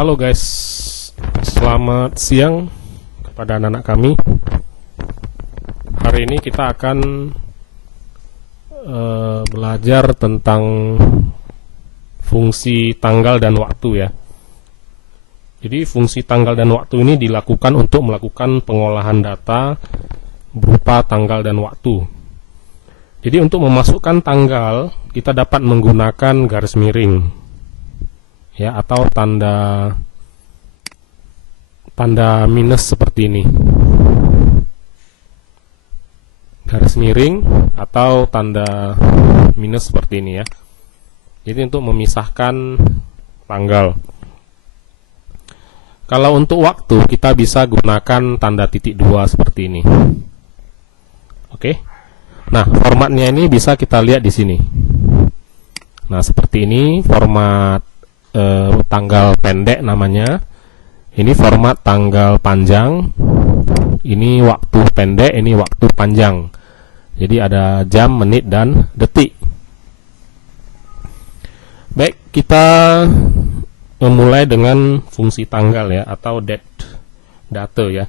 Halo guys, selamat siang kepada anak-anak kami. Hari ini kita akan belajar tentang fungsi tanggal dan waktu ya. Jadi fungsi tanggal dan waktu ini dilakukan untuk melakukan pengolahan data berupa tanggal dan waktu. Jadi untuk memasukkan tanggal kita dapat menggunakan garis miring ya, atau tanda minus seperti ini, garis miring atau tanda minus seperti ini ya. Jadi untuk memisahkan tanggal. Kalau untuk waktu kita bisa gunakan tanda titik dua seperti ini. Oke. Nah, formatnya ini bisa kita lihat di sini. Nah, seperti ini format tanggal pendek namanya. Ini format tanggal panjang. Ini waktu pendek, ini waktu panjang. Jadi ada jam, menit, dan detik. Baik, kita memulai dengan fungsi tanggal ya, atau date ya.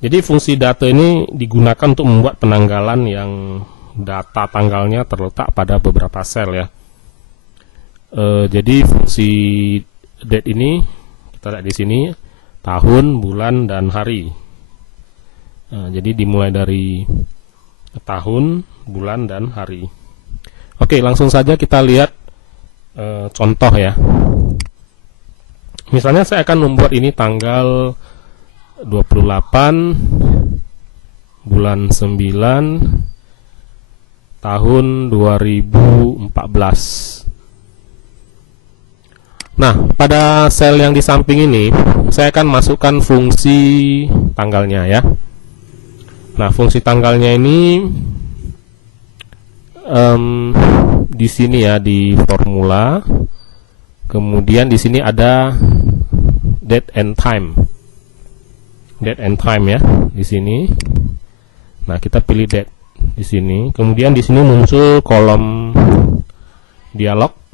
Jadi fungsi date ini digunakan untuk membuat penanggalan yang data tanggalnya terletak pada beberapa sel ya. Jadi fungsi date ini kita lihat di sini, tahun, bulan, dan hari. Jadi dimulai dari tahun, bulan, dan hari. Oke, langsung saja kita lihat contoh ya. Misalnya saya akan membuat ini tanggal 28 bulan 9 tahun 2014. Nah, pada sel yang di samping ini saya akan masukkan fungsi tanggalnya ya. Nah, fungsi tanggalnya ini di sini ya, di formula. Kemudian di sini ada date and time. Date and time ya, di sini. Nah, kita pilih date di sini. Kemudian di sini muncul kolom dialog.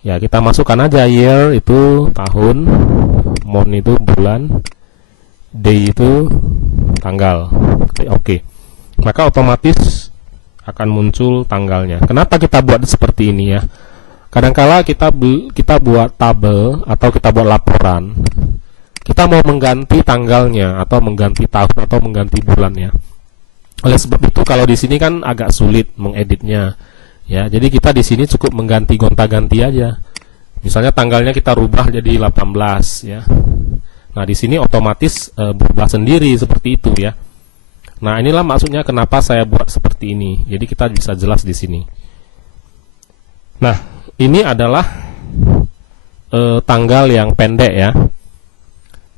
Ya, kita masukkan aja year itu tahun, month itu bulan, day itu tanggal. Oke. Maka otomatis akan muncul tanggalnya. Kenapa kita buat seperti ini ya? Kadangkala kita buat tabel atau kita buat laporan, kita mau mengganti tanggalnya atau mengganti tahun atau mengganti bulannya. Oleh sebab itu kalau di sini kan agak sulit mengeditnya ya. Jadi kita di sini cukup mengganti gonta-ganti aja. Misalnya tanggalnya kita rubah jadi 18 ya. Nah, di sini otomatis berubah sendiri seperti itu ya. Nah, inilah maksudnya kenapa saya buat seperti ini. Jadi kita bisa jelas di sini. Nah, ini adalah tanggal yang pendek ya.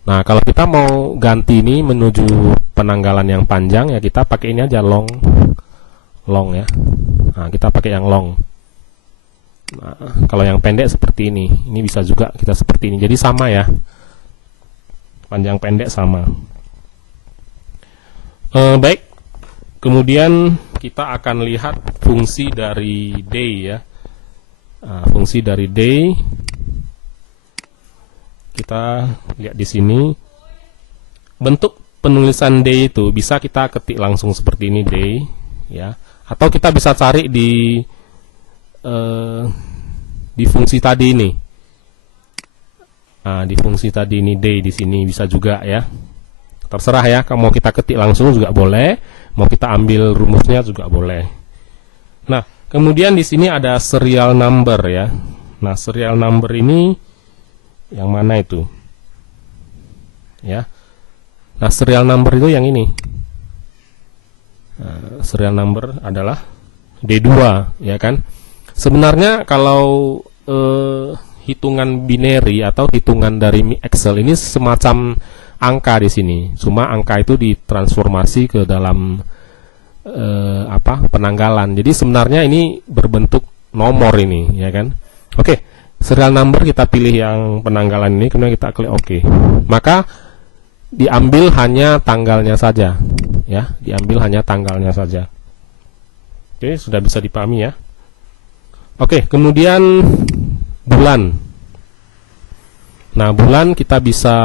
Nah, kalau kita mau ganti ini menuju penanggalan yang panjang ya, kita pakai ini aja long ya. Nah, kita pakai yang long. Nah, kalau yang pendek seperti ini bisa juga kita seperti ini. Jadi sama ya, panjang pendek sama. Baik, kemudian kita akan lihat fungsi dari day ya. Nah, fungsi dari day kita lihat di sini. Bentuk penulisan day itu bisa kita ketik langsung seperti ini, day ya, atau kita bisa cari di fungsi tadi ini. Nah, di fungsi tadi ini day di sini bisa juga ya. Terserah ya, kalau mau kita ketik langsung juga boleh, mau kita ambil rumusnya juga boleh. Nah, kemudian di sini ada serial number ya. Nah, serial number ini yang mana itu? Ya. Nah, serial number itu yang ini. Nah, serial number adalah D2 ya kan. Sebenarnya kalau hitungan binary atau hitungan dari Excel ini semacam angka di sini. Cuma angka itu ditransformasi ke dalam penanggalan. Jadi sebenarnya ini berbentuk nomor ini ya kan. Oke, serial number kita pilih yang penanggalan ini, kemudian kita klik oke. Maka diambil hanya tanggalnya saja ya, diambil hanya tanggalnya saja. Oke, sudah bisa dipahami ya. Oke, kemudian bulan. Nah, bulan kita bisa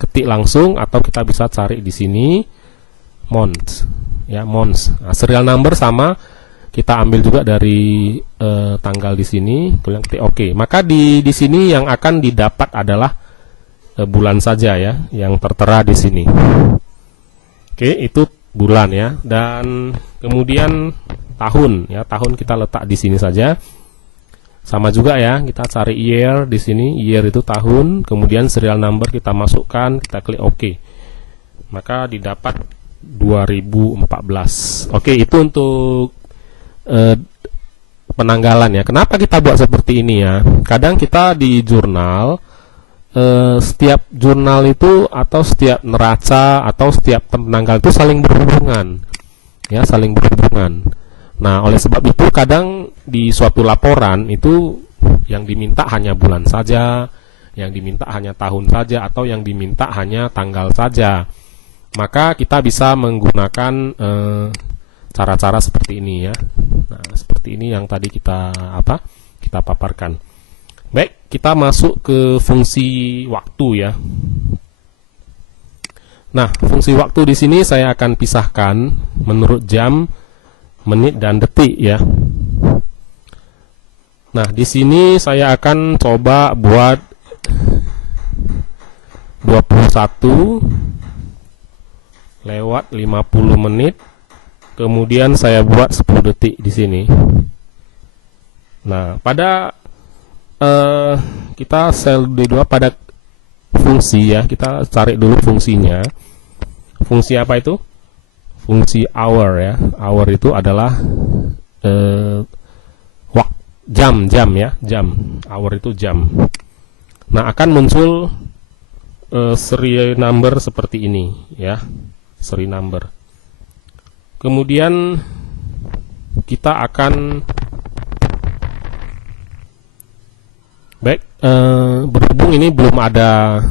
ketik langsung atau kita bisa cari di sini month, ya, months. Nah, serial number sama kita ambil juga dari tanggal di sini, kemudian ketik OK. Maka di sini yang akan didapat adalah bulan saja ya, yang tertera di sini. Oke, itu bulan ya. Dan kemudian tahun ya, tahun kita letak di sini saja. Sama juga ya, kita cari year di sini, year itu tahun, kemudian serial number kita masukkan, kita klik OK. Maka didapat 2014. Oke, itu untuk penanggalan ya. Kenapa kita buat seperti ini ya? Kadang kita di jurnal, setiap jurnal itu atau setiap neraca atau setiap penanggal itu saling berhubungan. Ya, saling berhubungan. Nah, oleh sebab itu kadang di suatu laporan itu yang diminta hanya bulan saja, yang diminta hanya tahun saja, atau yang diminta hanya tanggal saja. Maka kita bisa menggunakan cara-cara seperti ini ya. Nah, seperti ini yang tadi kita paparkan. Baik, kita masuk ke fungsi waktu ya. Nah, fungsi waktu di sini saya akan pisahkan menurut jam, menit dan detik ya. Nah, di sini saya akan coba buat 21 lewat 50 menit. Kemudian saya buat 10 detik di sini. Nah, pada kita sel D2 pada fungsi ya, kita cari dulu fungsinya. Fungsi apa itu? Fungsi hour ya. Hour itu adalah jam ya, jam. Hour itu jam. Nah, akan muncul serial number seperti ini ya, serial number. Kemudian kita akan berhubung ini belum ada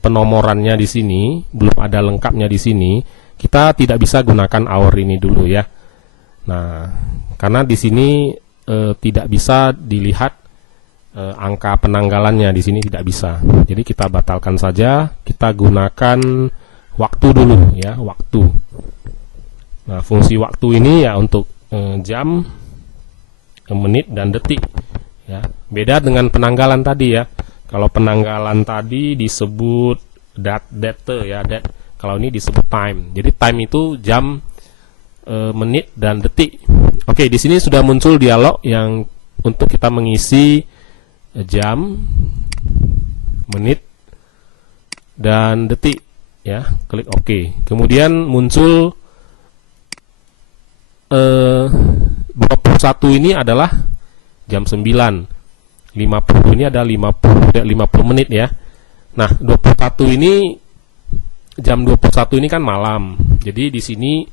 penomorannya di sini, belum ada lengkapnya di sini. Kita tidak bisa gunakan hour ini dulu ya. Nah, karena di sini tidak bisa dilihat angka penanggalannya, di sini tidak bisa. Jadi kita batalkan saja, kita gunakan waktu dulu ya, waktu. Nah, fungsi waktu ini ya untuk jam, menit dan detik ya. Beda dengan penanggalan tadi ya. Kalau penanggalan tadi disebut date ya, date. Kalau ini disebut time. Jadi time itu jam, menit dan detik. Oke, di sini sudah muncul dialog yang untuk kita mengisi jam, menit dan detik ya. Klik OK. Kemudian muncul 21 ini adalah jam 9. 50 ini ada 50 menit ya. Nah, 21 ini jam 21 ini kan malam. Jadi di sini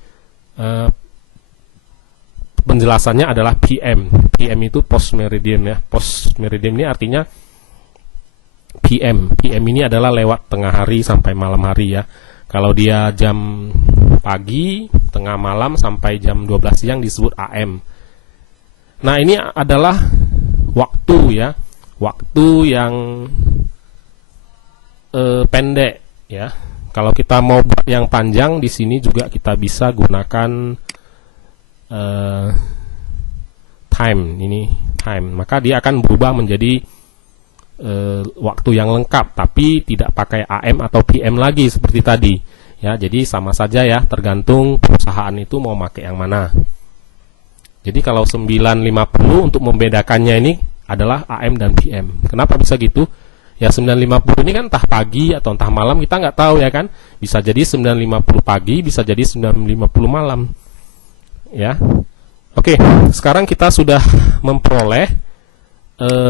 penjelasannya adalah PM. PM itu post meridian ya. Post meridian ini artinya PM. PM ini adalah lewat tengah hari sampai malam hari ya. Kalau dia jam pagi, tengah malam sampai jam 12 siang disebut AM. Nah, ini adalah waktu ya. Waktu yang pendek ya. Kalau kita mau buat yang panjang, di sini juga kita bisa gunakan time. Ini time. Maka dia akan berubah menjadi waktu yang lengkap, tapi tidak pakai AM atau PM lagi seperti tadi. Ya, jadi sama saja ya, tergantung perusahaan itu mau pakai yang mana. Jadi kalau 9.50 untuk membedakannya ini adalah AM dan PM. Kenapa bisa gitu? Ya, 9.50 ini kan entah pagi atau entah malam, kita nggak tahu ya kan. Bisa jadi 9.50 pagi, bisa jadi 9.50 malam. Ya. Oke, sekarang kita sudah memperoleh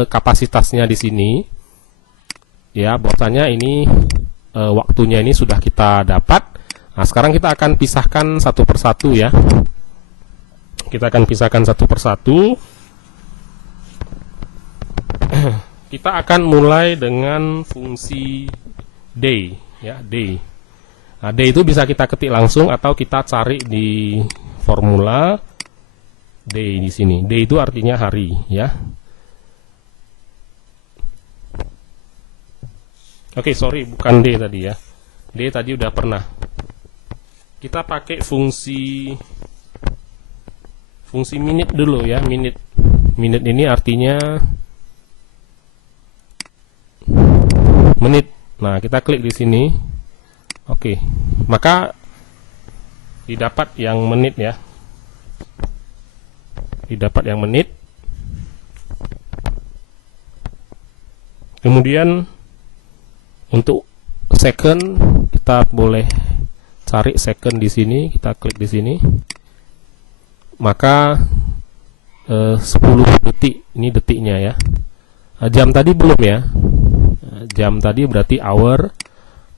kapasitasnya di sini. Ya, bahwasanya ini waktunya ini sudah kita dapat. Nah, sekarang kita akan pisahkan satu persatu ya. Kita akan pisahkan satu persatu. Kita akan mulai dengan fungsi day ya, day. Nah, day itu bisa kita ketik langsung atau kita cari di formula day di sini. Day itu artinya hari ya. Oke, sorry, bukan D tadi ya. D tadi udah pernah. Kita pakai fungsi minute dulu ya, minute. Minute ini artinya menit. Nah, kita klik di sini. Oke. Maka didapat yang menit ya. Didapat yang menit. Kemudian untuk second kita boleh cari second di sini, kita klik di sini. Maka 10 detik, ini detiknya ya. Jam tadi belum ya. Jam tadi berarti hour.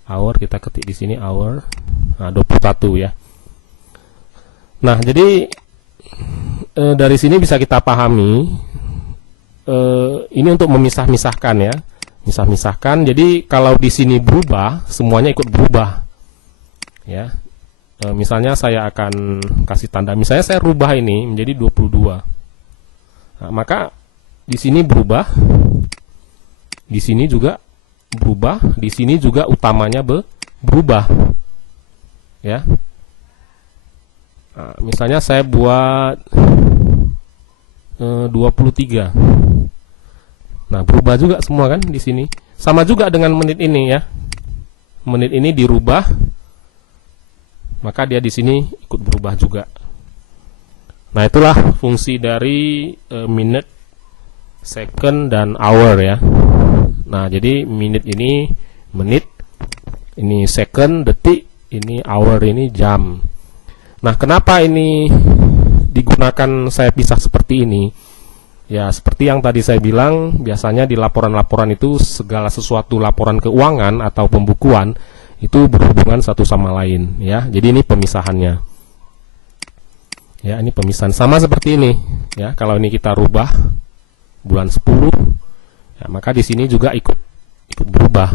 Hour kita ketik di sini hour. Nah, 21 ya. Nah, jadi dari sini bisa kita pahami ini untuk memisah-misahkan ya. Misah-misahkan. Jadi kalau di sini berubah, semuanya ikut berubah. Ya. Misalnya saya akan kasih tanda, misalnya saya rubah ini menjadi 22. Nah, maka di sini berubah. Di sini juga berubah, di sini juga utamanya berubah. Ya. Nah, misalnya saya buat 23. Nah, berubah juga semua kan di sini. Sama juga dengan menit ini ya. Menit ini dirubah, maka dia di sini ikut berubah juga. Nah, itulah fungsi dari minute, second, dan hour ya. Nah, jadi minute ini menit, ini second, detik, ini hour, ini jam. Nah, kenapa ini digunakan saya pisah seperti ini? Ya, seperti yang tadi saya bilang, biasanya di laporan-laporan itu segala sesuatu laporan keuangan atau pembukuan itu berhubungan satu sama lain ya. Jadi ini pemisahannya. Ya, ini pemisahan sama seperti ini ya. Kalau ini kita rubah bulan 10, ya, maka di sini juga ikut berubah.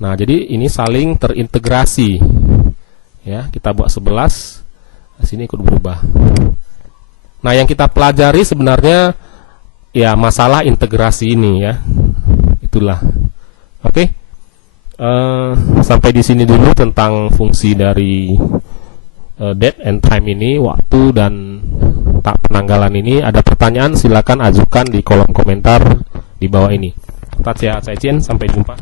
Nah, jadi ini saling terintegrasi. Ya, kita buat 11, di sini ikut berubah. Nah, yang kita pelajari sebenarnya ya masalah integrasi ini ya. Itulah. Oke. Sampai di sini dulu tentang fungsi dari date and time ini, waktu dan tak penanggalan ini. Ada pertanyaan silakan ajukan di kolom komentar di bawah ini. Tatya Caicien, sampai jumpa.